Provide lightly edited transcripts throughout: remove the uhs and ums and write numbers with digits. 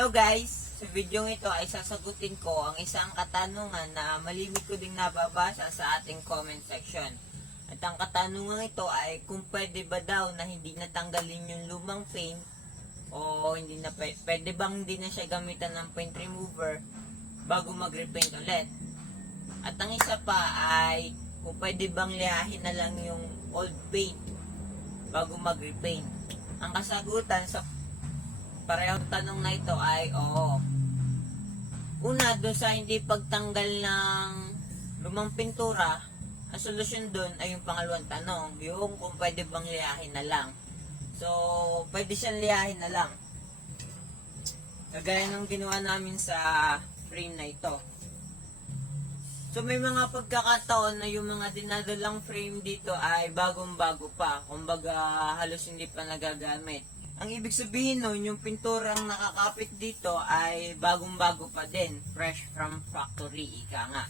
Hello guys! Sa video ito ay sasagutin ko ang isang katanungan na malimit ko ding nababasa sa ating comment section. At ang katanungan ito ay kung pwede ba daw na hindi natanggalin yung lumang paint o hindi na pwede bang hindi na siya gamitan ng paint remover bago mag-repaint ulit. At ang isa pa ay kung pwede bang lihahin na lang yung old paint bago mag-repaint. Ang kasagutan sa parehong tanong na ito ay oo. Una, doon sa hindi pagtanggal ng lumang pintura, ang solusyon doon ay yung pangalawang tanong, yung kung pwede bang lihahin na lang. So, pwede siyang lihahin na lang. Kagaya ng ginawa namin sa frame na ito. So, may mga pagkakataon na yung mga dinadalang frame dito ay bagong-bago pa. Kumbaga, halos hindi pa nagagamit. Ang ibig sabihin nun, yung pinturang nakakapit dito ay bagong-bago pa din. Fresh from factory, ika nga.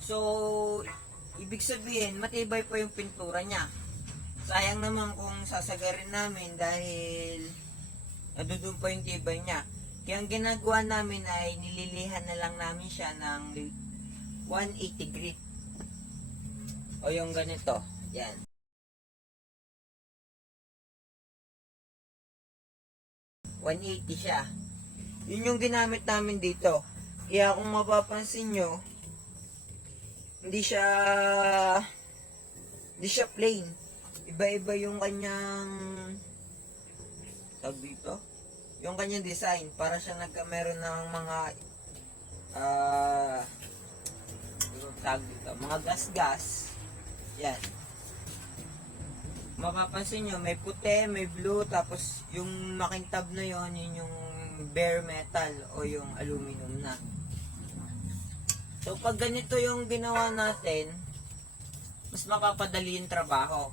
So, ibig sabihin, matibay pa yung pintura niya. Sayang naman kung sasagarin namin dahil nadudun pa yung tibay niya. Kaya ang ginagawa namin ay nililihan na lang namin siya ng 180 grit. O yung ganito. Yan. siya. Yun yung ginamit namin dito. Kaya kung mapapansin nyo, hindi siya plain. Iba-iba yung kanyang tawag dito. Yung kanyang design. Para siya meron ng mga tawag dito, mga gas-gas. Yan. Mapapansin nyo, may puti, may blue, tapos yung makintab na yon, yun yung bare metal o yung aluminum na. So pag ganito yung ginawa natin, mas mapapadali yung trabaho.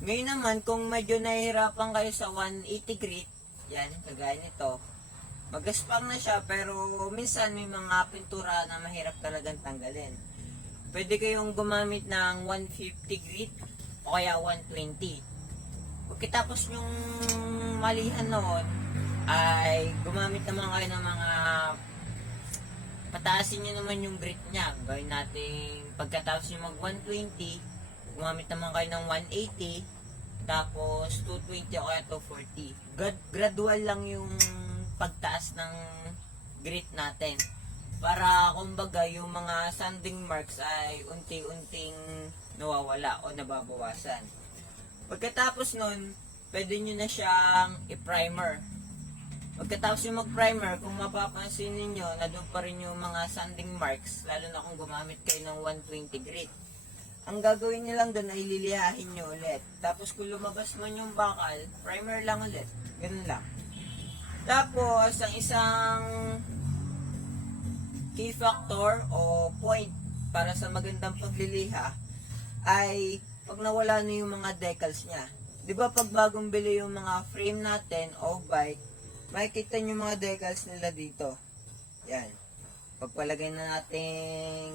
Ngayon naman, kung medyo nahihirapan kayo sa 180 grit, yan, kagaya nito, magaspang na siya, pero minsan may mga pintura na mahirap talagang tanggalin. Pwede kayong gumamit ng 150 grit, o kaya 120. Pagkatapos yung malihan noon, ay gumamit naman kayo ng mga pataasin nyo naman yung grit nya. Gawin natin pagkatapos nyo mag 120, gumamit naman kayo ng 180, tapos 220 o kaya 240. Gradual lang yung pagtaas ng grit natin. Para kumbaga yung mga sanding marks ay unti-unting nawawala o nababawasan. Pagkatapos nun, pwede nyo na siyang i-primer. Pagkatapos yung mag-primer, kung mapapansin ninyo, nandun pa rin yung mga sanding marks, lalo na kung gumamit kayo ng 120 grit. Ang gagawin nyo lang dun ay lilihahin nyo ulit. Tapos kung lumabas man yung bakal, primer lang ulit. Ganun lang. Tapos, ang isang key factor o point para sa magandang pagliliha ay pag nawala na yung mga decals niya. Di ba pag bagong bili yung mga frame natin o bike, makikita nyo yung mga decals nila dito. Yan. Pagpalagay na natin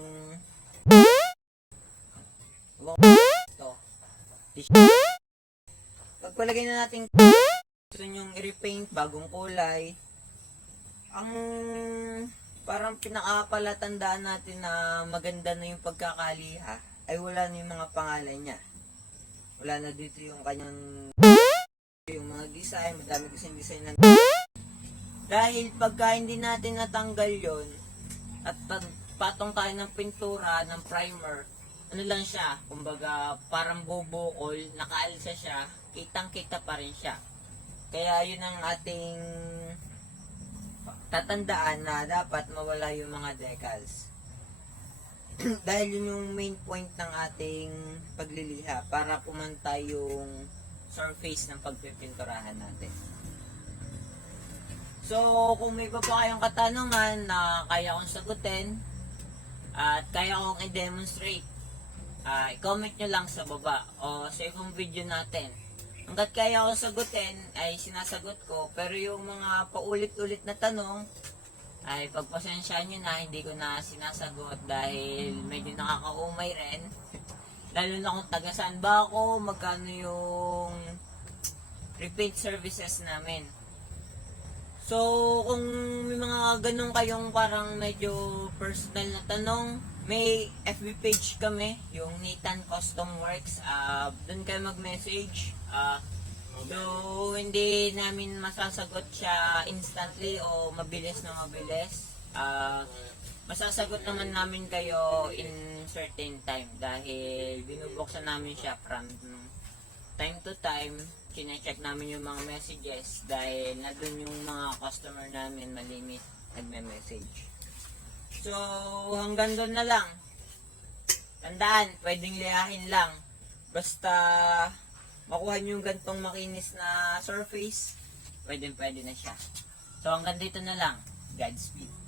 ito. Pagpalagay na natin gusto nyong i-repaint, bagong kulay. Ang parang pinakapalatandaan natin na maganda na yung pagkakaliha ay wala na yung mga pangalan niya. Wala na dito yung kanyang yung mga design, madami kasing design ng dahil pagka hindi natin natanggal yon at pagpatong tayo ng pintura, ng primer, ano lang siya, kumbaga parang bubukol, nakaalsa siya, kitang kita pa rin siya. Kaya yun ang ating tatandaan na dapat mawala yung mga decals. Dahil yun yung main point ng ating pagliliha para pumantay yung surface ng pagpipinturahan natin. So, kung may pa kayong katanungan na kaya kong sagutin at kaya kong i-demonstrate, i-comment nyo lang sa baba o sa ibang video natin. Hanggat kaya kong sagutin ay sinasagot ko, pero yung mga paulit-ulit na tanong ay pagpasensyaan nyo na, hindi ko na sinasagot dahil medyo nakakaumay rin. Lalo na kung taga saan ba ako, magkano yung repaint services namin. So, kung may mga ganun kayong parang medyo personal na tanong, may FB page kami, yung Nathan Custom Works. Doon kayo mag-message. So, hindi namin masasagot siya instantly o mabilis na mabilis. Masasagot naman namin kayo in certain time dahil binubuksan namin siya from time to time. Chine-check namin yung mga messages dahil na dun yung mga customer namin malimit nagme-message. So, hanggang doon na lang. Tandaan, pwedeng liyahin lang. Basta makuha nyo yung gantong makinis na surface, pwede na siya. So, hanggang dito na lang. Godspeed.